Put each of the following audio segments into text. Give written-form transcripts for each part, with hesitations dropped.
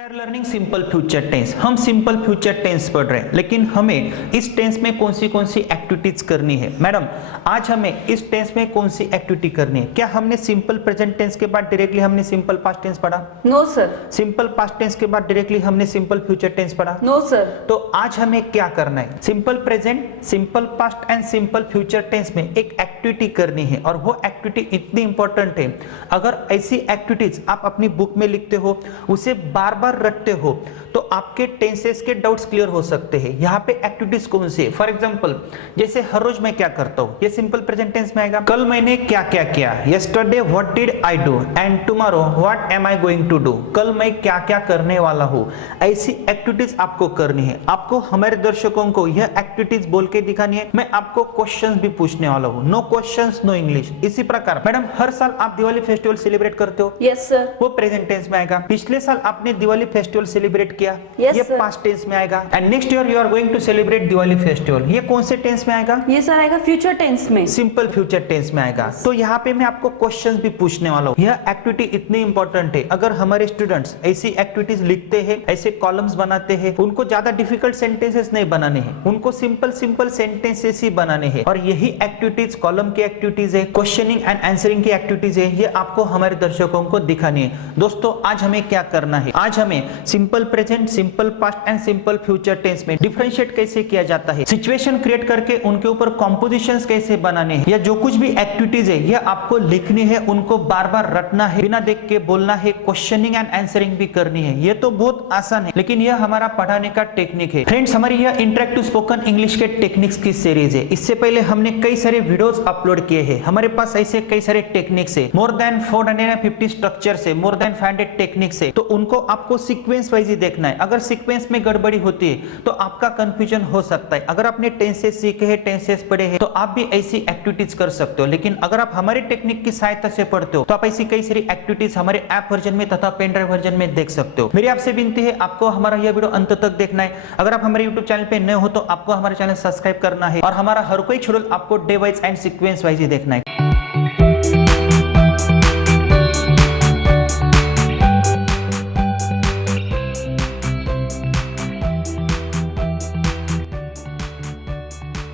We are learning simple future tense. हम simple future tense पढ़ रहे हैं, लेकिन हमें इस टेंस में कौन सी एक्टिविटीज करनी है। मैडम, आज हमें इस टेंस में कौन सी एक्टिविटी करनी है? क्या हमने सिंपल प्रेजेंट टेंस के बाद डायरेक्टली हमने सिंपल पास्ट टेंस पढ़ा? No sir. Simple past tense के बाद डायरेक्टली हमने सिंपल फ्यूचर टेंस पढ़ा? No sir. तो आज हमें क्या करना है? Simple present, simple past and simple future tense में एक एक्टिविटी करनी है, और वो एक्टिविटी इतनी इंपॉर्टेंट है। अगर ऐसी एक्टिविटीज आप अपनी बुक में लिखते हो, उसे बार बार रटते हो, तो आपके टेंसेस के डाउट्स क्लियर हो सकते हैं। यहाँ पे एक्टिविटीज कौन सी है? फॉर एग्जांपल, जैसे हर रोज मैं क्या करता हूँ, ये सिंपल प्रेजेंट टेंस में आएगा। कल मैंने क्या क्या किया, yesterday what did I do, and tomorrow what am I going to do. कल मैं क्या क्या करने वाला हूँ। ऐसी एक्टिविटीज आपको करनी है। आपको हमारे दर्शकों को यह एक्टिविटीज बोल के दिखानी है। मैं आपको क्वेश्चंस भी पूछने वाला हूँ। No questions no English. इसी प्रकार मैडम, हर साल आप दिवाली फेस्टिवल सेलिब्रेट करते हो? Yes sir. वो प्रेजेंट टेंस में आएगा। पिछले साल आपने दिवाली फेस्टिवल सेलिब्रेट किया, Yes, ये sir. पास्ट टेंस में आएगा। And next year you are going to celebrate Diwali festival, ये कौन से टेंस में आएगा? ये सर आएगा फ्यूचर टेंस में। सिंपल फ्यूचर टेंस में आएगा। तो यहाँ पे मैं आपको क्वेश्चंस भी पूछने वाला हूँ। यह एक्टिविटी इतनी इंपॉर्टेंट है। अगर हमारे स्टूडेंट्स ऐसी एक्टिविटीज लिखते हैं, ऐसे कॉलम्स बनाते हैं, उनको ज्यादा डिफिकल्ट सेंटेंसेस नहीं बनाने हैं, उनको सिंपल सिंपल सेंटेंसेस ही बनाने हैं। और यही एक्टिविटीज कॉलम की एक्टिविटीज है, क्वेश्चनिंग एंड आंसरिंग की एक्टिविटीज है, ये आपको हमारे दर्शकों को दिखानी है। दोस्तों, आज हमें क्या करना है? आज हमें simple present, simple past and simple future tense में डिफरेंशिएट कैसे किया जाता है, सिचुएशन क्रिएट करके उनके ऊपर कॉम्पोजिशंस कैसे बनाने हैं, या जो कुछ भी एक्टिविटीज है ये आपको लिखनी है, उनको बार बार रटना है, बिना देख के बोलना है, क्वेश्चनिंग एंड आंसरिंग भी करनी है। ये तो बहुत आसान है, लेकिन यह हमारा पढ़ाने का टेक्निक है। फ्रेंड्स, हमारी यह इंटरेक्टिव स्पोकन इंग्लिश के टेक्निक्स की सीरीज है। इससे पहले हमने कई सारे वीडियोस अपलोड किए हैं। हमारे पास ऐसे कई सारे टेक्निक्स है, मोर देन 450 स्ट्रक्चर्स है, मोर देन 500 टेक्निक्स है। तो उनको आपको सीक्वेंस वाइज ही देखना है। अगर सीक्वेंस में गड़बड़ी होती है तो आपका कंफ्यूजन हो सकता है। अगर आपने टेंसेस सीखे हैं, टेंसेस पढ़े हैं, तो आप भी ऐसी एक्टिविटीज कर सकते हो। लेकिन अगर आप हमारे टेक्निक की सहायता से पढ़ते हो, तो आप ऐसी कई सारी एक्टिविटीज हमारे ऐप वर्जन में तथा पेन ड्राइव वर्जन में देख सकते हो। मेरी आपसे विनती है, आपको हमारा यह वीडियो अंत तक देखना है। अगर आप हमारे यूट्यूब चैनल पे नए हो तो आपको हमारा चैनल सब्सक्राइब करना है, और हमारा हर कोई शेड्यूल आपको day wise and sequence wise ही देखना है।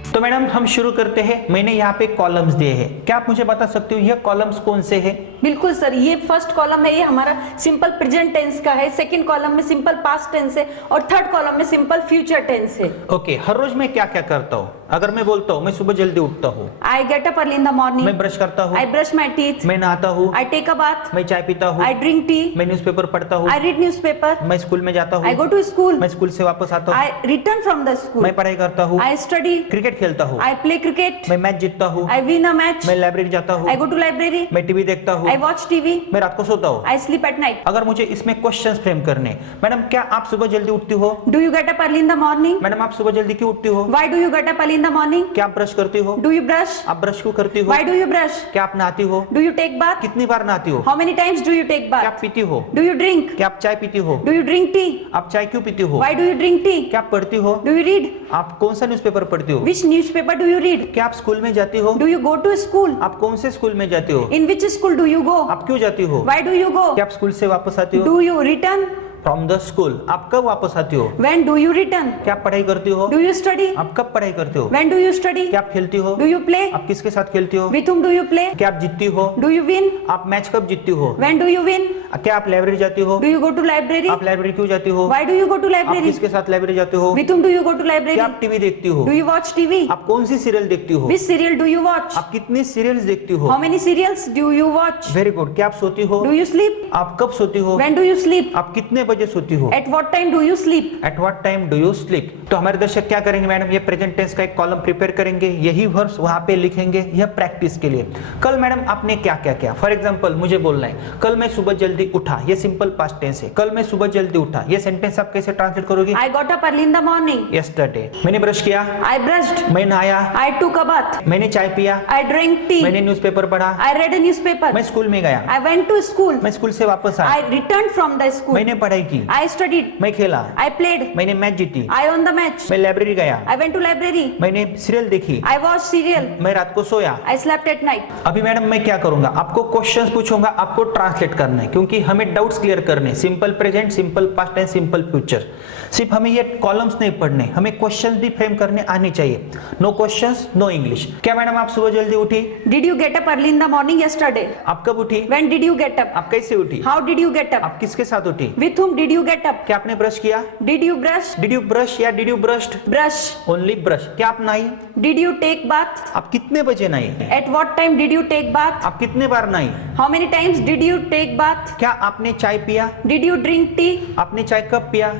तो मैडम, हम शुरू करते हैं। मैंने यहाँ पे कॉलम्स दिए हैं। क्या आप मुझे बता सकते हो यह कॉलम्स कौन से हैं? बिल्कुल सर, ये फर्स्ट कॉलम है, ये हमारा सिंपल प्रेजेंट टेंस का है। सेकंड कॉलम में सिंपल पास्ट टेंस है, और थर्ड कॉलम में सिंपल फ्यूचर टेंस है। ओके, हर रोज मैं क्या क्या करता हूँ? अगर मैं बोलता हूँ मैं सुबह जल्दी उठता हूँ, I get up early in the morning, मैं ब्रश करता हूँ, आई ब्रश माई टीथ, मैं नहाता हूँ, आई टेक अ बाथ, मैं चाय पीता हूँ, आई ड्रिंक टी, मैं न्यूज़पेपर पढ़ता हूँ, आई रीड न्यूज़पेपर, मैं स्कूल में जाता आई हूँ, गो टू स्कूल, मैं स्कूल से वापस आता हूँ, आई रिटर्न फ्रॉम द स्कूल, मैं पढ़ाई करता हूँ, आई स्टडी, क्रिकेट खेलता हूँ, आई प्ले क्रिकेट, मैं मैच जीतता हूँ, आई विन अ मैच, मैं लाइब्रेरी जाता हूँ, आई गो टू लाइब्रेरी, मैं टीवी देखता हूँ, आई वॉच टीवी, मैं रात को सोता हूँ, आई स्लीप एट नाइट। अगर मुझे इसमें क्वेश्चंस फ्रेम करने, मैडम क्या आप सुबह जल्दी उठती हो? Do you get up early in the morning? Madam आप सुबह जल्दी क्यों उठती हो? Why do you get up early in the morning? क्या आप ब्रश करती हो? Do you brush? आप ब्रश क्यों करती हो? Why do you brush? क्या आप नहाती हो? Do you take bath? कितनी बार नहाती हो? How many times do you take क्या आप बाथ? पीती हो? Do you drink? क्या आप चाय पीती हो? Do you drink tea? आप चाय क्यों पीती हो? Why do you drink tea? क्या आप पढ़ती हो? Do you read? आप कौन सा न्यूज़पेपर पढ़ती हो? Which newspaper do you read? क्या आप स्कूल में जाती हो? Do you go to school? आप कौन से स्कूल में जाती हो? In which school do you go? आप क्यों जाती हो? व्हाई डू यू गो? क्या आप स्कूल से वापस आती हो? Do you return? From the school. आप कब वापस आती हो? When do you return? क्या आप पढ़ाई करती हो? Do you study? आप कब पढ़ाई करते हो? When do you study? क्या आप खेलती हो? Do you play? आप किसके साथ खेलती हो? With whom do you play? क्या आप जीतती हो? Do you win? आप मैच कब जीतती हो? When do you win? क्या आप लाइब्रेरी जाती हो? Do you go to library? आप लाइब्रेरी क्यों जाती हो? Why do you go to आप लाइब्रेरी? किसके साथ लाइब्रेरी जाते हो? With whom do you go to क्या लाइब्रेरी? आप टीवी देखती हो? Do you watch TV? आप कौन सी सीरियल देखती हो? Which serial do you watch? आप कितनी सीरियल्स देखती हो? How many serials do you watch? Very good. क्या आप सोती हो? Do you sleep? आप कब सोती हो? When do you sleep? आप कितने बजे सोती हो? At what time do you sleep? At what time do you sleep? तो हमारे दर्शक क्या करेंगे मैडम, ये प्रेजेंट टेंस का एक कॉलम प्रिपेयर करेंगे, यही वर्ड्स वहां पे लिखेंगे, यह प्रैक्टिस के लिए। कल मैडम आपने क्या क्या किया? फॉर एग्जांपल मुझे बोलना है कल मैं सुबह जल्दी उठा, ये सिंपल पास्ट टेंस है। कल मैं सुबह जल्दी उठा, ये सेंटेंस आप कैसे ट्रांसलेट करोगे? I got up early in the morning, yesterday. मैंने ब्रश किया, आई ब्रश्ड, मैं नहाया, आई टूक अ बाथ, मैंने चाय पिया, आई ड्रिंक टी, मैंने न्यूज़पेपर पढ़ा, आई रेड अ न्यूज़पेपर, मैं स्कूल में गया, आई वेंट टू स्कूल, मैं स्कूल से वापस आया, आई रिटर्न फ्रॉम द स्कूल, मैंने पढ़ाई पढ़ाई की, I studied, मैं खेला, I played, मैंने मैच जीती, I won the match, मैं लाइब्रेरी गया, I went to library, मैंने सीरियल देखी, I watched serial, मैं रात को सोया। I slept at night. अभी मैडम मैं क्या करूंगा, आपको क्वेश्चंस पूछूंगा, आपको ट्रांसलेट करना है क्योंकि हमें डाउट्स क्लियर करने, simple present, simple past and simple future. सिर्फ हमें ये कॉलम्स नहीं पढ़ने, हमें क्वेश्चंस भी फ्रेम करने आने चाहिए। No questions no English. क्या मैडम आप सुबह जल्दी उठी? Did you get up early in the morning yesterday? आप कब उठी? When did you get up? आप कैसे उठी? How did you get up? आप किसके साथ उठी? With whom did you get up? क्या आपने ब्रश किया? Did you brush? Did you brush या did you brushed? Brush. Only brush. क्या आप नहाई? Did you take bath? आप कितने बजे नहाई? At what time did you take bath? आप कितने बार नहाई? How many times did you take bath? क्या आपने चाय पिया? Did you drink tea? आपने चाय कब पिया?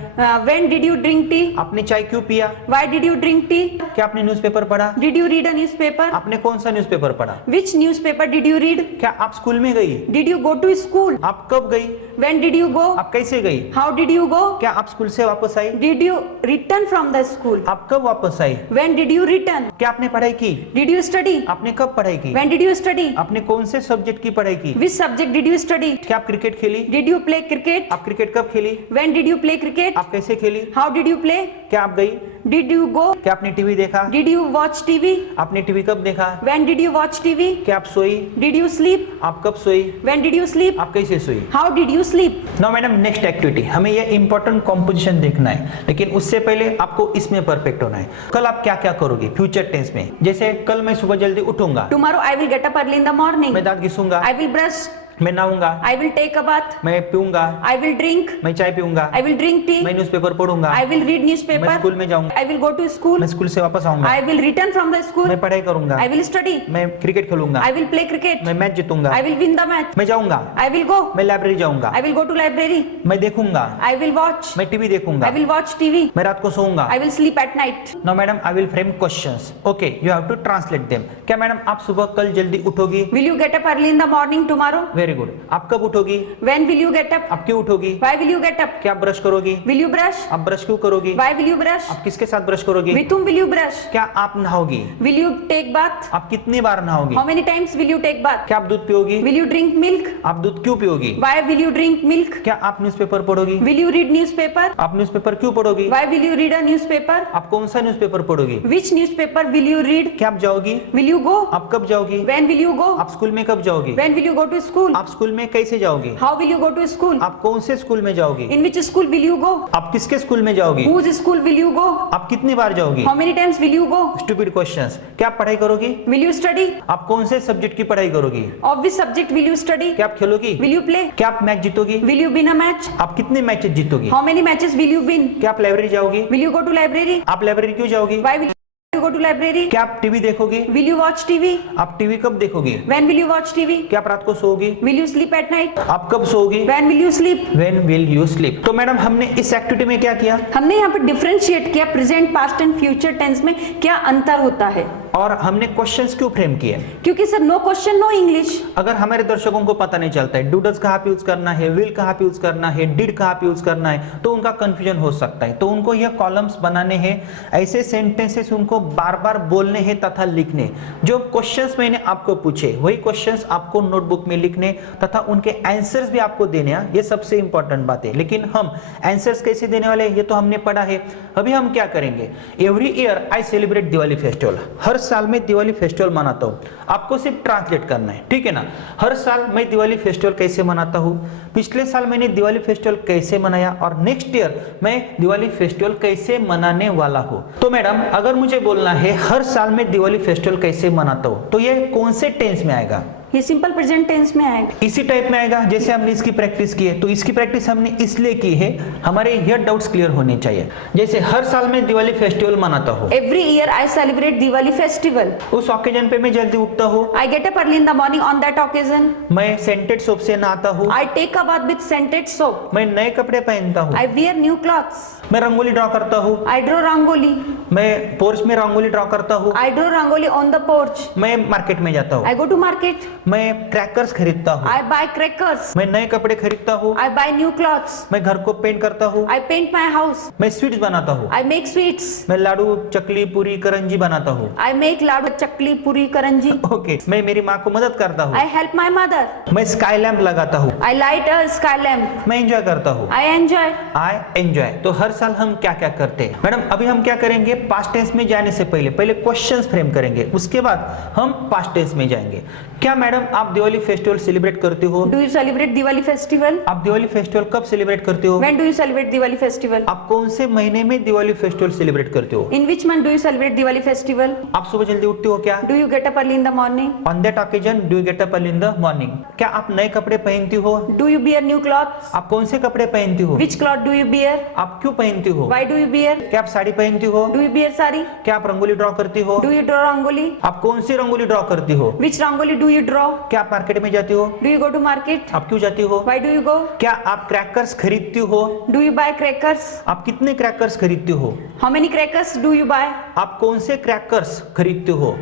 When did you drink tea? आपने चाय क्यों पिया? Why did you drink tea? क्या आपने न्यूज़पेपर पढ़ा? Did you read a newspaper? आपने कौन सा न्यूज़पेपर पढ़ा? Which newspaper did you read? क्या आप स्कूल में गई? Did you go to school? आप कब गई? When did you go? आप कैसे गई? How did you go? क्या आप स्कूल से वापस आई? Did you return from the school? आप कब वापस आई? When did you return? क्या आपने पढ़ाई की? Did you study? आपने कब पढ़ाई की? When did you study? आपने कौन से सब्जेक्ट की पढ़ाई की? Which subject did you study? क्या आप क्रिकेट खेली? Did you play cricket? आप क्रिकेट कब खेली? When did you play cricket? आप कैसे खेली? How did you play? क्या आप गई? Did you go? क्या आपने टीवी देखा? Did you watch TV? आपने टीवी कब देखा? When did you watch TV? क्या आप सोई? Did you sleep? आप कब सोई? When did you sleep? आप कैसे सोई? How did you sleep? Now madam next activity, हमें ये इंपॉर्टेंट कॉम्पोजिशन देखना है, लेकिन उससे पहले आपको इसमें परफेक्ट होना है। कल आप क्या क्या करोगे फ्यूचर टेंस में? जैसे कल मैं सुबह जल्दी उठूंगा, Tomorrow I will get up early in the morning. मैं दांत घिसूंगा, I will brush. मैं नहाऊंगा, I will take a bath. मैं पीऊंगा, I will drink. मैं चाय पीऊंगा, I will drink tea. मैं न्यूज़पेपर पढ़ूंगा, I will read मैं newspaper. स्कूल में जाऊंगा, I will go to school. मैं स्कूल से वापस आऊंगा, I will return from the school. मैं पढ़ाई करूंगा, I will study. मैं क्रिकेट खेलूंगा, I will play cricket. मैं match जीतूंगा, I will win the match. मैं जाऊंगा, I will go. मैं लाइब्रेरी जाऊंगा, I will go to library. मैं देखूंगा, I will watch. मैं टीवी देखूंगा, I will watch TV. मैं रात को सोऊंगा। I will sleep at night. Now madam I will frame questions, okay you have to translate them. क्या मैडम आप सुबह कल जल्दी उठोगी? Will you get up early in the morning tomorrow? Very good. आप कब उठोगी? When will you get up? आप क्यों उठोगी? Why will you get up? क्या आप ब्रश करोगी? Will you brush? आप ब्रश क्यों करोगी? Why will you brush? आप किसके साथ ब्रश करोगी? With whom will you brush? क्या आप नहाओगी? Will you take bath? आप कितनी बार नहाओगी? How many times will you take bath? क्या आप दूध पियोगी? Will you drink milk? आप दूध क्यों पियोगी? Why will you drink milk? क्या आप न्यूज़पेपर पढ़ोगी? Will you read newspaper? आप न्यूज़पेपर क्यों पढ़ोगी? Why will you read a newspaper? आप कौन सा newspaper पढ़ोगी? Which newspaper will you read? क्या आप जाओगी? Will you go? आप कब जाओगी? When will you go? आप स्कूल में कब जाओगी? When will you go to school? आप स्कूल में कैसे जाओगी? How will you go to school? आप कौन से स्कूल में जाओगी? In which school will you go? आप किसके स्कूल में जाओगी? Whose school will you go? आप कितनी बार जाओगी? How many times will you go? Stupid questions. क्या आप पढ़ाई करोगी? Will you study? आप कौन से सब्जेक्ट की पढ़ाई करोगी? Of which subject will you study? क्या आप खेलोगी? Will you play? क्या आप मैच जीतोगी? Will you win a match? आप कितने मैचेस जीतोगी? How many matches will you win? क्या आप लाइब्रेरी जाओगी? Will you go to library? आप लाइब्रेरी क्यों जाओगी? Why will you go to library? क्या आप टीवी देखोगे? Will you watch TV? आप टीवी कब देखोगे? When will you watch TV? क्या आप रात को सोओगी? Will you sleep at night? आप कब सोओगी? When will you sleep? When will you sleep? तो मैडम हमने इस एक्टिविटी में क्या किया हमने यहाँ पर डिफरेंशिएट किया present past and future tense में क्या अंतर होता है, और हमने क्वेश्चंस क्यों फ्रेम किए? क्योंकि sir no question no English. अगर हमारे दर्शकों को पता नहीं चलता है डू डज कहाँ पे यूज करना है, विल कहाँ पे यूज करना है, डिड कहाँ पे यूज करना है, तो उनका कंफ्यूजन हो सकता है। तो उनको यह कॉलम्स बनाने हैं, ऐसे सेंटेंसेस उनको बार बार बोलने हैं तथा लिखने। जो क्वेश्चंस मैंने आपको पूछे वही क्वेश्चंस आपको नोटबुक में लिखने तथा उनके आंसर्स भी आपको देने हैं, ये सबसे इंपॉर्टेंट बात है। लेकिन हम आंसर्स कैसे देने वाले हैं ये तो हमने पढ़ा है। अभी हम क्या करेंगे, every year I celebrate Diwali festival, हर साल में दिवाली फेस्टिवल मनाता हूँ। आपको सिर्फ ट्रांसलेट करना है, ठीक है ना। हर साल मैं दिवाली फेस्टिवल कैसे मनाता हूँ, पिछले साल मैंने दिवाली फेस्टिवल कैसे मनाया, और नेक्स्ट ईयर मैं दिवाली फेस्टिवल कैसे मनाने वाला हूँ। तो मैडम अगर मुझे बोलना है हर साल में दिवाली फेस्टिवल कैसे मनाता हूँ, तो ये कौन से टेंस में आएगा? ये सिंपल प्रेजेंट टेंस में आएगा, इसी टाइप में आएगा जैसे हमने इसकी प्रैक्टिस की है। तो इसकी प्रैक्टिस हमने इसलिए की है, हमारे ये डाउट्स क्लियर होने चाहिए। जैसे हर साल मैं दिवाली फेस्टिवल मनाता हूँ, every year I celebrate Diwali festival. उस ओकेजन पे मैं जल्दी उठता हूँ, I get up early in the morning on that occasion. मैं सेंटेड सोप से नहाता हूँ, I take a bath with scented soap. मैं नए कपड़े पहनता हूँ, आई वियर न्यू क्लॉथ्स। मैं रंगोली ड्रॉ करता हूँ, आई ड्रॉ रंगोली। मैं पोर्च में रंगोली ड्रॉ करता हूँ, I draw rangoli on the porch. मैं मार्केट में जाता हूँ, आई गो टू मार्केट। मैं क्रैकर्स खरीदता हूँ, I buy crackers. मैं नए कपड़े खरीदता हूँ, I buy new clothes. मैं घर को पेंट करता हूँ, I paint my house. मैं स्वीट्स बनाता हूँ, I make sweets. मैं लाडू चकली पूरी करंजी बनाता हूँ। I make ladu, chakli, puri, karanji. Okay, मैं मेरी माँ को मदद करता हूँ, I help my mother. मैं स्काई लैम्प लगाता हूँ, I light a sky lamp. मैं एंजॉय करता हूँ। I enjoy. I enjoy. तो हर साल हम क्या क्या करते हैं मैडम? अभी हम क्या करेंगे, पास्ट टेंस में जाने से पहले क्वेश्चंस फ्रेम करेंगे, उसके बाद हम पास्ट टेंस में जाएंगे। क्या मैडम आप दिवाली फेस्टिवल सेलिब्रेट करते हो? Do you celebrate Diwali festival? आप दिवाली फेस्टिवल कब सेलिब्रेट करते हो? When do you celebrate Diwali festival? आप कौन से महीने में दिवाली फेस्टिवल सेलिब्रेट करते हो? In which month do you celebrate Diwali festival? आप सुबह जल्दी उठते हो क्या? Do you get up early in the morning? On that occasion do you get up early in the morning? क्या आप नए कपड़े पहनती हो? Do you wear new clothes? आप कौन से कपड़े पहनती हो? Which cloth do you wear? आप क्यों पहनती हो? Why do you wear? क्या आप साड़ी पहनती हो? Do you wear sari? क्या आप रंगोली ड्रॉ करती हो? Do you draw rangoli? आप कौन सी रंगोली ड्रॉ करती हो? Which rangoli do you draw? क्या आप मार्केट में जाती हो? Do you go to market? आप क्यों जाती हो? Why do you go? क्या आप क्रैकर्स खरीदती हो? Do you buy crackers? आप कितने क्रैकर्स खरीदती हो? How many crackers do you buy? आप कौन से क्रैकर्स खरीदते हो?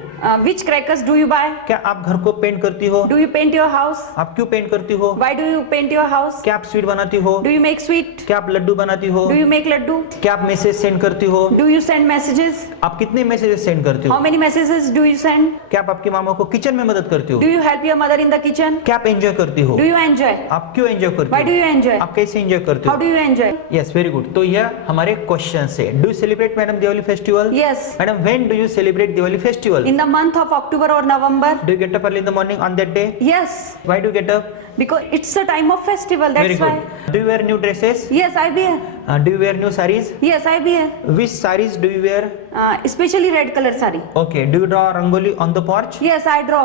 Which crackers do you buy? क्या आप घर को पेंट करती हो? Do you paint your house? आप क्यों पेंट करती हो? Why do you paint your house? क्या आप स्वीट बनाती हो? Do you make sweet? क्या आप लड्डू बनाती हो? Do you make laddu? क्या आप मैसेज सेंड करती हो? Do you send messages? आप कितने मैसेजेस सेंड करती How हो? many messages do you send? क्या आप आपकी मामा को किचन में मदद करती हो? Do you help your mother in the kitchen? क्या आप एंजॉय करती हो? Do you enjoy? आप क्यों एंजॉय Why करती do हो? you enjoy? आप कैसे एंजॉय करते How हो? do you enjoy? Yes, very good. तो यह हमारे क्वेश्चन है। Do you celebrate madam Diwali festival? Yes. Madam when do you celebrate Diwali festival? In the month of October or November? Do you get up early in the morning on that day? Yes. Why do you get up? Because it's a time of festival, Very that's why. good. Do you wear new dresses? Yes, I wear. Do you wear new sarees? Yes, I wear. Which sarees do you wear? Especially red color sari. Okay. Do you draw rangoli on the porch? Yes, I draw.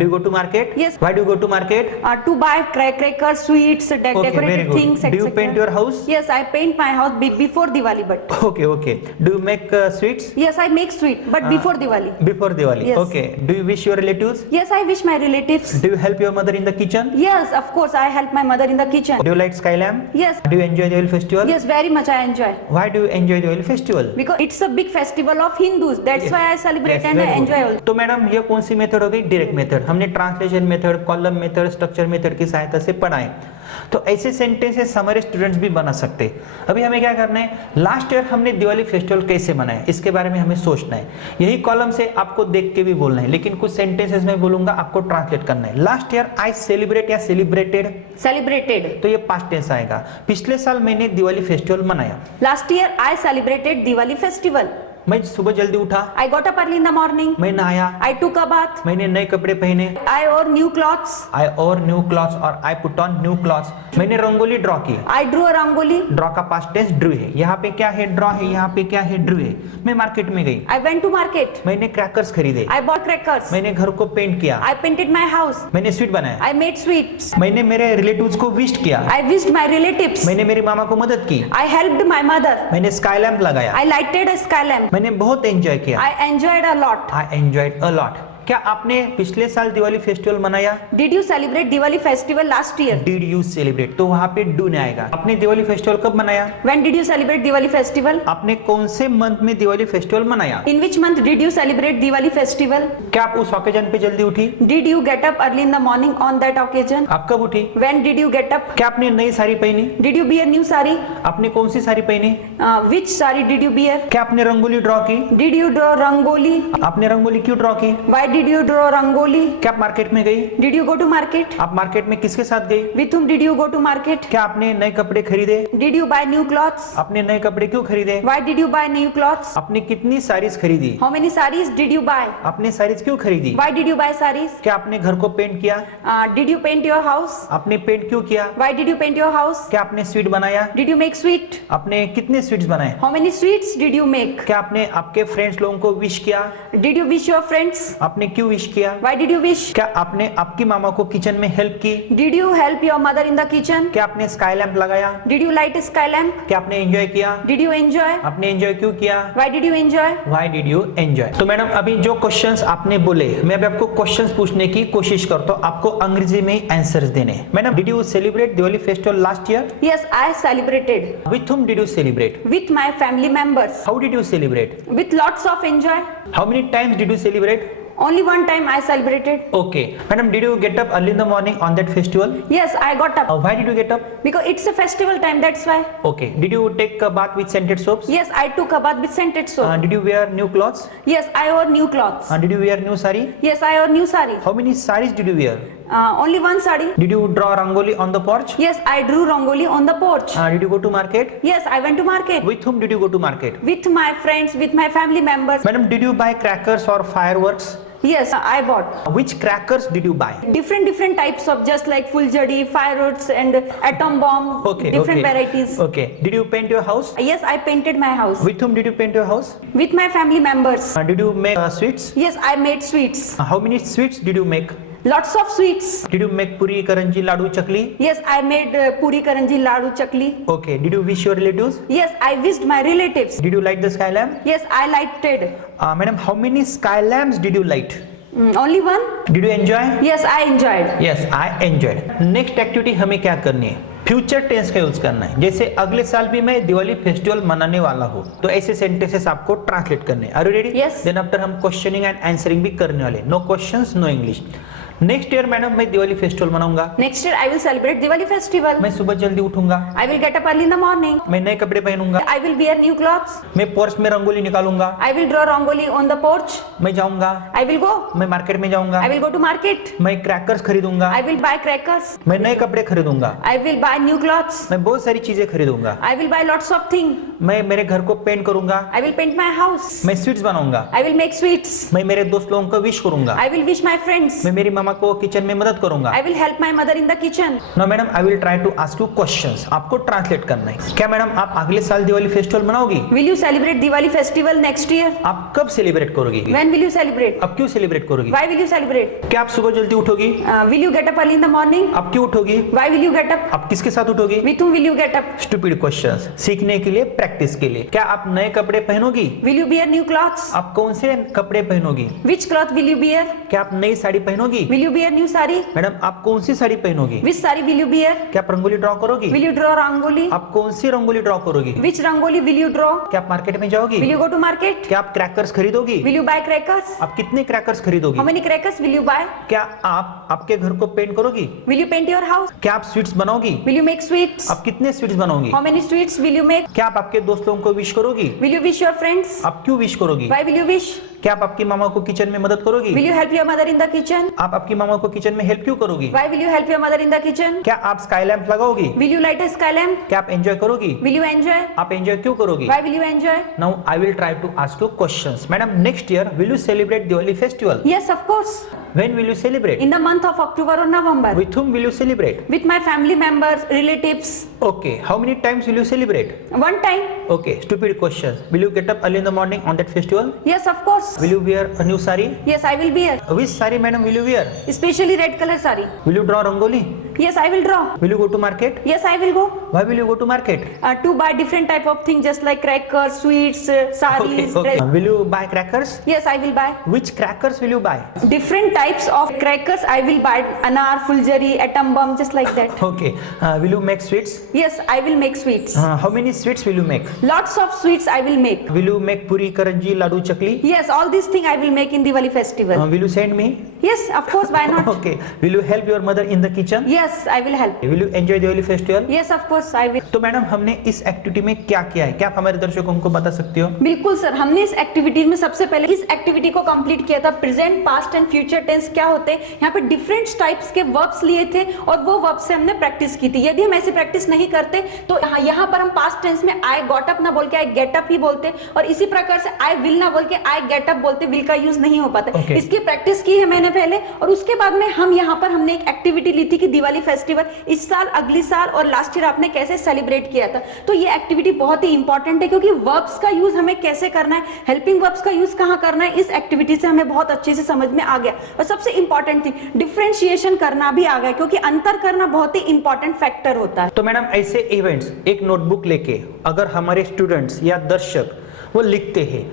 Do you go to market? Yes. Why do you go to market? To buy crackers, sweets, Okay, very decorated good. things, Do etc. you paint your house? Yes, I paint my house before Diwali, but Okay, okay. Do you make sweets? yes, I make sweet, but before Diwali. Before Diwali? Yes. Okay. Do you wish your relatives? Yes, I wish my relatives. Do you help your mother in the kitchen? Yes, of course, I help my mother in the kitchen. Do you like sky lamp? Yes, Do you enjoy Diwali festival? yes, very much I enjoy. Why do you enjoy Diwali festival? Because it's a big festival of Hindus. That's why I celebrate Yes, and I very good. enjoy also. तो madam ये कौन सी method हो गई? Direct method. हमने translation method, column method, structure method की सहायता से पढ़ाए। तो ऐसे सेंटेंसेस हमारे स्टूडेंट्स भी बना सकते हैं। अभी हमें क्या करना है, लास्ट ईयर हमने दिवाली फेस्टिवल कैसे मनाया इसके बारे में हमें सोचना है। यही कॉलम से आपको देख के भी बोलना है, लेकिन कुछ सेंटेंसेस में बोलूंगा, आपको ट्रांसलेट करना है। लास्ट ईयर आई सेलिब्रेट या सेलिब्रेटेड, Celebrated. तो ये पास्ट टेंस आएगा। पिछले साल मैंने दिवाली फेस्टिवल मनाया। Last year I celebrated Diwali festival. मैं सुबह जल्दी उठा, I got up early in the morning. मैं नहाया, I took a bath. मैंने नए कपड़े पहने, I wore new clothes. आई और न्यू क्लॉथ्स और I put on new clothes. मैंने रंगोली ड्रॉ की। I drew a rangoli. Draw का पास्ट टेंस ड्रू है। यहाँ पे क्या है? ड्रॉ है। यहाँ पे क्या है? ड्रू है। मैं मार्केट में गई, I went to market. मैंने क्रैकर्स खरीदे, I bought crackers. मैंने घर को पेंट किया, I painted my house. मैंने स्वीट बनाया, I made sweets. मैंने मेरे रिलेटिव्स को विश किया, I wished my relatives. मैंने मेरी मामा को मदद की, I helped my mother. मैंने स्काई लैम्प लगाया, I lighted a sky lamp. मैंने बहुत एंजॉय किया। I enjoyed a lot. I enjoyed a lot. क्या आपने पिछले साल दिवाली फेस्टिवल मनाया? Did you celebrate Diwali festival last year? Did you celebrate, तो वहां पे डू नहीं आएगा। आपने दिवाली फेस्टिवल कब मनाया? When did you celebrate Diwali festival? आपने कौन से मंथ में दिवाली फेस्टिवल मनाया? In which month did you celebrate Diwali festival? क्या आप उस ओकेजन पे जल्दी उठी? Did you get up early in the morning on that occasion? आप कब उठी? When did you get up? क्या आपने नई साड़ी पहनी? Did you wear new sari? आपने कौन सी साड़ी पहनी? Which sari did you wear? क्या आपने रंगोली ड्रॉ की? Did you draw rangoli? आपने रंगोली क्यों ड्रॉ की? Why did you draw rangoli? क्या आप मार्केट में गई? Did you go to market? आप मार्केट में किसके साथ गई? With whom did you go to market? क्या आपने नए कपड़े खरीदे? Did you buy new clothes? आपने नए कपड़े क्यों खरीदे? Why did you buy new clothes? आपने कितनी साड़ीज खरीदी? How many saris did you buy? आपने साड़ीज क्यों खरीदी? Why did you buy saris? क्या आपने घर को पेंट किया? Did you paint your house? आपने पेंट क्यों किया? Why did you paint your house? क्या आपने स्वीट बनाया? Did you make sweet? आपने कितने स्वीट्स बनाए? How many sweets did you make? क्या आपने आपके फ्रेंड्स लोगों को विश किया? Did you wish your friends? आपने क्यों विश किया? Why did you wish? क्या आपने आपकी मामा को किचन में हेल्प की? Did you help your mother in the kitchen? क्या आपने स्काई लैम्प लगाया? Did you light a sky lamp? क्या आपने एंजॉय किया? Did you enjoy? आपने एंजॉय क्यों किया? Why did you enjoy? Why did you enjoy? तो मैडम अभी जो क्वेश्चंस आपने बोले, मैं अभी आपको क्वेश्चंस पूछने की कोशिश करता हूँ, आपको अंग्रेजी में आंसर्स देने। Madam, did you celebrate Diwali festival last year? Yes, I celebrated With whom did you celebrate? with my family members How did you celebrate? with lots of enjoy. How many times did you celebrate? Only one time I celebrated. Okay. Madam, did you get up early in the morning on that festival? Yes, I got up Why did you get up? because it's a festival time. That's why. Okay. Did you take a bath with scented soaps? Yes, I took a bath with scented soap. Did you wear new clothes? Yes, I wore new clothes. Did you wear new sari? Yes, I wore new sari. How many saris did you wear? Only one sari. Did you draw rangoli on the porch? Yes, I drew rangoli on the porch. Did you go to market? Yes, I went to market With whom did you go to market? with my friends, with my family members. Madam, did you buy crackers or fireworks? Yes, I bought Which crackers did you buy? different types of, just like fuljadi, fireworks, and atom bomb. Different varieties. Okay. Did you paint your house? Yes, I painted my house With whom did you paint your house? with my family members. Did you make sweets? Yes, I made sweets. How many sweets did you make? Lots of sweets. Did you make puri, karanji, ladu, chakli? Yes, I made puri, karanji, ladu, chakli. Okay. Did you wish your relatives? Yes, I wished my relatives. Did you light the sky lamp? Yes, I lighted. Madam, how many sky lamps did you light? Only one? Did you enjoy? Yes, I enjoyed. Yes, I enjoyed. Next activity हमें क्या करनी है? Future tense का use करना है। जैसे अगले साल भी मैं दिवाली फेस्टिवल मनाने वाला हूँ, तो ऐसे सेंटेंसेस आपको ट्रांसलेट करने हैं। Are you ready? Yes. Then after हम क्वेश्चनिंग एंड आंसरिंग भी करने वाले। No questions, no English. Next year madam मैं दिवाली फेस्टिवल मनाऊंगा। Next year I will celebrate Diwali festival. मैं सुबह जल्दी उठूंगा। I will get up early in the morning. मैं नए कपड़े पहनूंगा। I will wear new clothes. मैं पोर्च में रंगोली निकालूंगा। I will draw rangoli on the porch. मैं जाऊंगा। I will go. मैं मार्केट में जाऊंगा। I will go to market. मैं crackers खरीदूंगा। I will buy crackers. मैं नए कपड़े खरीदूंगा। I will buy new clothes. मैं बहुत सारी चीजें खरीदूंगा। I will buy lots of things. मैं मेरे घर को पेंट करूंगा। I will paint my house. मैं स्वीट्स बनाऊंगा। I will make sweets. मैं मेरे दोस्त लोगों को विश करूंगा। I will wish my friends. मैं मेरी मामा को किचन में मदद करूंगा। I will help my mother in the kitchen. No madam, I will try to ask you questions. आपको ट्रांसलेट करना है। क्या मैडम आप अगले साल दिवाली फेस्टिवल मनाओगी? Will you celebrate Diwali festival next year? आप कब सेलिब्रेट करोगी? When will you celebrate? अब क्यों सेलिब्रेट करोगी? Why will you celebrate? क्या आप सुबह जल्दी उठोगी? Will you get up early in the morning? आप क्यों उठोगी? Why will you get up? आप किसके साथ उठोगी? With whom will you get up? Stupid questions, सीखने के लिए, प्रैक्टिस के लिए। क्या आप नए कपड़े पहनोगी? Will you wear new clothes? आप कौन से कपड़े पहनोगी? Which cloth will you wear? क्या आप नई साड़ी पहनोगी? Will you wear new sari? Madam आप कौन सी sari पहनोगी? Which sari will you wear? क्या आप रंगोली ड्रॉ करोगी? Will you draw rangoli? आप कौन सी रंगोली ड्रॉ करोगी? Which rangoli will you draw? क्या आप मार्केट में जाओगी? Will you go to market? क्या आप क्रैकर्स खरीदोगी? Will you buy crackers? आप कितने क्रैकर्स खरीदोगी? How many crackers will you buy? क्या आप आपके घर को पेंट करोगी? Will you paint your house? क्या आप स्वीट्स बनाओगी? Will you make sweets? आप कितने स्वीट्स बनाओगी? How many sweets will you make? क्या आप आपके दोस्त लोगों को विश करोगी? Will you wish your friends? आप क्यों विश करोगी? Why will you wish? क्या आप आपकी मामा को किचन में मदद करोगी? Will you help your mother in the kitchen? आप आपकी मामा को किचन में हेल्प क्यों करोगी? Why will you help your mother in the kitchen? क्या आप स्काई लैंप लगाओगी? Will you light a sky lamp? क्या आप एंजॉय करोगी? Will you enjoy? आप एंजॉय क्यों करोगी? Why will you enjoy? Now I will try to ask you questions. Madam next year will you celebrate Diwali festival? Yes, of course. When will you celebrate? In the month of October or November. With whom will you celebrate? With my family members, relatives. Okay, how many times will you celebrate? One time. Okay, stupid questions. Will you get up early in the morning on that festival? Yes, of course. Will you wear a new sari? Yes, I will wear. Which sari madam will you wear? Especially red color sari. Will you draw rangoli? Yes, I will draw. Will you go to market? Yes, I will go. Why will you go to market? To buy different type of things, just like crackers, sweets, saris. Okay. Will you buy crackers? Yes, I will buy. Which crackers will you buy? Different types of crackers I will buy. Anar, fuljari, atom bomb, just like that. Okay. Will you make sweets? Yes, I will make sweets. How many sweets will you make? Lots of sweets I will make. Will you make puri, karanji, ladu, chakli? Yes, all these things I will make in Diwali festival. Will you send me? Yes, of course, why not? Okay. Will you help your mother in the kitchen? Yes, I will help. Will you enjoy Diwali festival? Yes, of course, I will. तो madam हमने इस activity में क्या किया है? क्या आप हमारे दर्शकों को बता सकते हो? बिल्कुल सर, हमने इस एक्टिविटी में सबसे पहले इस एक्टिविटी को कंप्लीट किया था। Present, past and future tense क्या होते हैं, यहाँ पे डिफरेंट टाइप्स के वर्ब्स लिए थे और वो वर्ब से हमने प्रैक्टिस की थी। यदि हम ऐसे प्रैक्टिस नहीं करते तो यहाँ पर हम पास्ट टेंस में आई गॉट अप ना बोल के आई गेट अप ही बोलते, और इसी प्रकार से आई विल ना बोल के आई गेट अप बोलते, विल का यूज नहीं हो पाता। Okay. इसकी प्रैक्टिस की है मैंने पहले, और उसके बाद में हम यहाँ पर हमने एक एक्टिविटी ली थी कि दिवाली फेस्टिवल इस साल, अगली साल और लास्ट ईयर आपने कैसे सेलिब्रेट किया था। तो ये एक्टिविटी बहुत ही इंपॉर्टेंट है, क्योंकि वर्ब्स का यूज हमें कैसे करना है, हेल्पिंग वर्ब्स का यूज कहाँ करना है, इस एक्टिविटी से हमें बहुत अच्छे से समझ में आ गया। और सबसे इंपॉर्टेंट थिंग, डिफरेंशिएशन करना भी आ गया, क्योंकि अंतर करना बहुत ही इंपॉर्टेंट फैक्टर होता है। तो मैडम ऐसे इवेंट्स एक नोटबुक लेके अगर हमारे स्टूडेंट्स या दर्शक वो लिखते हैं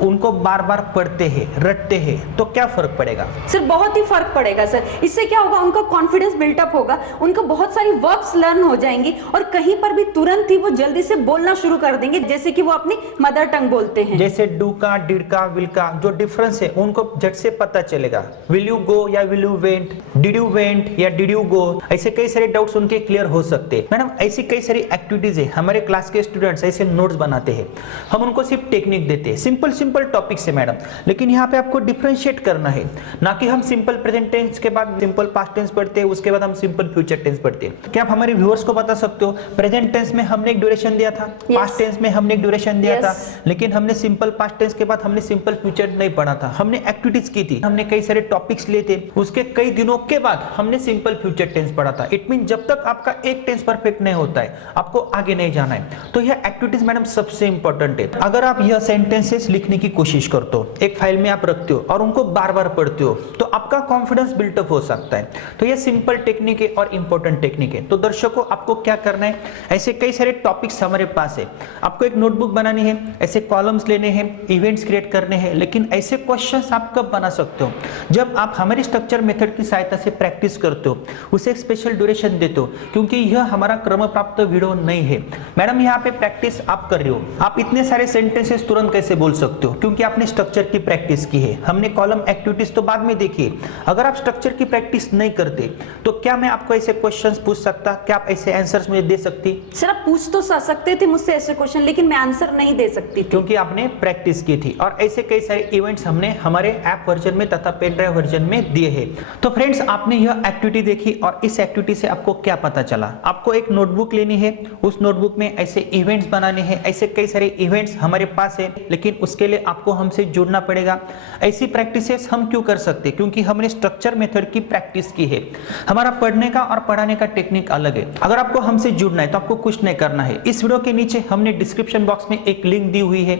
उनको बार बार पढ़ते हैं, रटते हैं, तो क्या फर्क पड़ेगा? सर बहुत ही फर्क पड़ेगा सर। इससे क्या होगा, उनका कॉन्फिडेंस बिल्टअप होगा, उनको बहुत सारी वर्ब्स लर्न हो जाएंगी और कहीं पर भी तुरंत ही वो जल्दी से बोलना शुरू कर देंगे, जैसे कि वो अपनी मदर टंग बोलते हैं। जैसे डू का, डिड का, विल का जो डिफरेंस है उनको झट से पता चलेगा। विल यू गो या will you went, did you went या डिड यू गो, ऐसे कई सारे डाउट्स उनके क्लियर हो सकते हैं। मैडम ऐसी कई सारी एक्टिविटीज है, हमारे क्लास के स्टूडेंट्स ऐसे नोट्स बनाते हैं, हम उनको सिर्फ टेक्निक देते हैं, सिंपल सिंपल टॉपिक से मैडम, लेकिन यहाँ पे आपको डिफरेंशिएट करना है, ना कि हम सिंपल प्रेजेंट टेंस के बाद सिंपल पास्ट टेंस पढ़ते हैं, उसके बाद हम सिंपल फ्यूचर टेंस पढ़ते हैं। क्या आप हमारे व्यूअर्स को बता सकते हो, प्रेजेंट टेंस में हमने एक ड्यूरेशन दिया था, पास्ट टेंस में हमने एक ड्यूरेशन दिया था, लेकिन हमने सिंपल पास्ट टेंस के बाद हमने सिंपल फ्यूचर नहीं पढ़ा था, हमने एक्टिविटीज की थी, हमने कई सारे टॉपिक्स लिए थे, उसके कई दिनों के बाद हमने सिंपल फ्यूचर टेंस पढ़ा था। इट मीन जब तक आपका एक टेंस परफेक्ट नहीं होता है, आपको आगे नहीं जाना है। तो यह एक्टिविटीज मैडम सबसे इंपॉर्टेंट है। अगर आप यह सेंटेंसेस लिखने की कोशिश करते हो, एक फाइल में आप रखते हो और उनको बार बार पढ़ते हो, तो आपका कॉन्फिडेंस बिल्टअप हो सकता है। तो यह सिंपल टेक्निक है और इंपॉर्टेंट टेक्निक है। तो दर्शकों, आपको क्या करना है, ऐसे कई सारे टॉपिक्स हमारे पास है, आपको एक नोटबुक बनानी है, ऐसे कॉलम्स लेने हैं, इवेंट्स क्रिएट करने हैं, लेकिन ऐसे क्वेश्चंस आप कब बना सकते हो, जब आप हमारी स्ट्रक्चर मेथड की सहायता से प्रैक्टिस करते हो, उसे एक स्पेशल ड्यूरेशन देते हो, क्योंकि यह हमारा क्रम प्राप्त वीडियो नहीं है। मैडम यहाँ पे प्रैक्टिस आप कर रहे हो, आप इतने सारे सेंटेंसेस तुरंत कैसे बोल सकते हो, क्योंकि आपने स्ट्रक्चर की प्रैक्टिस की है। हमने कॉलम एक्टिविटीज तो बाद में देखी है। अगर आप स्ट्रक्चर की प्रैक्टिस नहीं करते तो क्या मैं आपको ऐसे क्वेश्चंस पूछ सकता, क्या आप ऐसे आंसर्स मुझे दे सकती? सर आप पूछ तो सकते थे मुझसे ऐसे क्वेश्चन, लेकिन मैं आंसर नहीं दे सकती थी, क्योंकि आपने प्रैक्टिस की थी। और ऐसे कई सारे इवेंट्स हमने हमारे ऐप वर्जन में तथा पेन ड्राइव वर्जन में दिए हैं। तो फ्रेंड्स, आपने यह एक्टिविटी देखी और इस एक्टिविटी से आपको क्या पता चला? आपको एक नोटबुक लेनी है, उस नोटबुक में ऐसे इवेंट्स बनाने हैं, ऐसे कई सारे इवेंट्स हमारे पास है, लेकिन उसके लिए आपको हमसे जुड़ना पड़ेगा। ऐसी प्रैक्टिसेस हम क्यों कर सकते? क्योंकि हमने स्ट्रक्चर मेथड की प्रैक्टिस की है। हमारा पढ़ने का और पढ़ाने का टेक्निक अलग है। अगर आपको हमसे जुड़ना है तो आपको कुछ नहीं करना है, इस वीडियो के नीचे हमने डिस्क्रिप्शन बॉक्स में एक लिंक दी हुई है,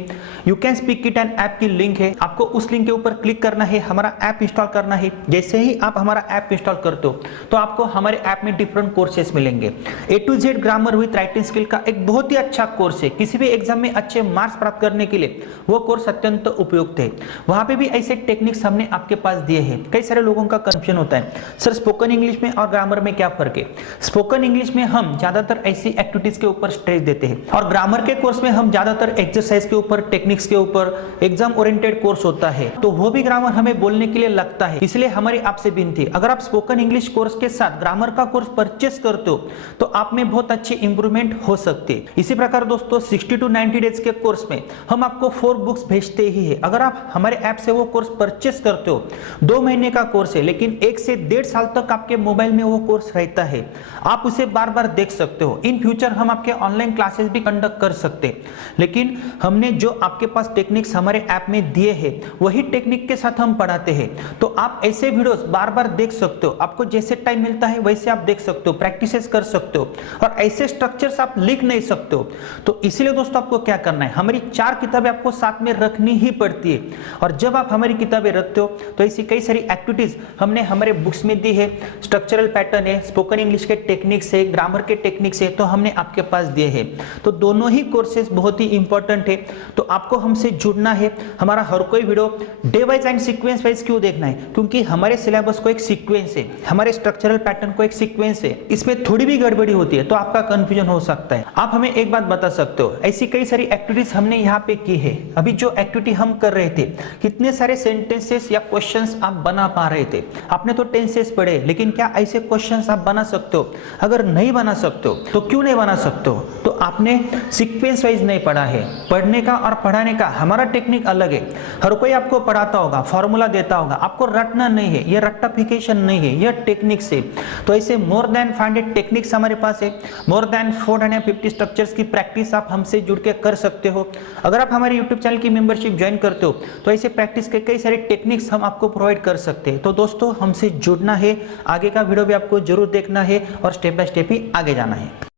you can speak it and app की लिंक है। आपको उस लिंक के ऊपर क्लिक करना है, हमारा ऐप इंस्टॉल करना है। जैसे ही आप हमारा ऐप इंस्टॉल करते हो तो आपको हमारे ऐप में डिफरेंट कोर्सेस मिलेंगे। A to Z grammar with writing skill का एक बहुत ही अच्छा कोर्स है, किसी भी एग्जाम में अच्छे मार्क्स प्राप्त करने के लिए वो कोर्स अत्यंत उपयुक्त है। वहां पे भी ऐसे टेक्निक्स हमने आपके पास दिए हैं। कई सारे लोगों का कंफ्यूजन होता है, सर स्पोकन इंग्लिश में और ग्रामर में क्या फर्क है? स्पोकन इंग्लिश में हम ज्यादातर ऐसी एक्टिविटीज के ऊपर स्ट्रेस देते हैं और ग्रामर के कोर्स में हम ज्यादातर एक्सरसाइज के ऊपर, टेक्निक्स के ऊपर, एग्जाम ओरिएंटेड कोर्स होता है, तो वो भी ग्रामर हमें बोलने के लिए लगता है। इसलिए हमारी आपसे विनती, अगर आप स्पोकन इंग्लिश कोर्स के साथ ग्रामर का कोर्स परचेस करते हो तो आप में बहुत अच्छी इंप्रूवमेंट हो सकती है। इसी प्रकार दोस्तों 60 to 90 डेज के कोर्स में हम आपको 4 बुक्स भेजते ही है। अगर आप हमारे ऐप से वो कोर्स परचेस करते हो, 2 महीने का कोर्स है, लेकिन 1 से 1.5 साल तक आपके मोबाइल में वो कोर्स रहता है, आप उसे बार बार देख सकते हो। इन फ्यूचर हम आपके ऑनलाइन क्लासेस भी कंडक्ट कर सकते हैं, लेकिन हमने जो आपके पास टेक्निक्स हमारे ऐप में दिए हैं वही टेक्निक के साथ हम पढ़ाते हैं। तो आप ऐसे वीडियोस बार बार देख सकते हो, आपको जैसे टाइम मिलता है वैसे आप देख सकते हो, प्रैक्टिसेस कर सकते हो, और ऐसे स्ट्रक्चर्स आप लिख नहीं सकते हो। तो इसीलिए दोस्तों आपको क्या करना है, हमारी 4 किताबें आपको साथ में रखनी ही पड़ती है। और जब आप हमारी किताबें रखते हो तो ऐसी कई सारी एक्टिविटीज हमने हमारे बुक्स में दी है, स्ट्रक्चरल पैटर्न है, स्पोकन इंग्लिश के टेक्निक्स है, ग्रामर के टेक्निक्स है, तो हमने आपके पास दिए हैं। तो दोनों ही कोर्सेज बहुत ही इंपॉर्टेंट है। तो आपको हमसे जुड़ना है। हमारा हर कोई video day wise and sequence wise क्यों देखना है? क्योंकि हमारे सिलेबस को एक सीक्वेंस है, हमारे स्ट्रक्चरल पैटर्न को एक सीक्वेंस है, इसमें थोड़ी भी गड़बड़ी होती है तो आपका कंफ्यूजन हो सकता है। आप हमें एक बात बता सकते हो, ऐसी कई सारी एक्टिविटीज हमने यहाँ पे की है। अभी जो एक्टिविटी हम कर रहे थे, कितने सारे सेंटेंसेस या क्वेश्चंस आप बना पा रहे थे? आपने तो टेंसेस पढ़े, लेकिन क्या ऐसे क्वेश्चंस आप बना सकते हो? अगर नहीं बना सकते हो तो क्यों नहीं बना सकते हो? तो आपने सीक्वेंस वाइज नहीं पढ़ा है। पढ़ने का और पढ़ाने का हमारा टेक्निक अलग है। हर कोई आपको पढ़ाता होगा, फॉर्मूला देता होगा, आपको रटना नहीं है, ये रट्टाफिकेशन नहीं है, यह टेक्निक्स है। तो ऐसे मोर देन 500 टेक्निक्स हमारे पास है, मोर देन 450 स्ट्रक्चर्स की प्रैक्टिस आप हमसे जुड़ के कर सकते हो। अगर आप हमारे यूट्यूब चैनल की मेंबरशिप ज्वाइन करते हो तो ऐसे प्रैक्टिस के कई सारे टेक्निक्स हम आपको प्रोवाइड कर सकते हैं। तो दोस्तों हमसे जुड़ना है, आगे का वीडियो भी आपको जरूर देखना है और स्टेप बाय स्टेप ही आगे जाना है।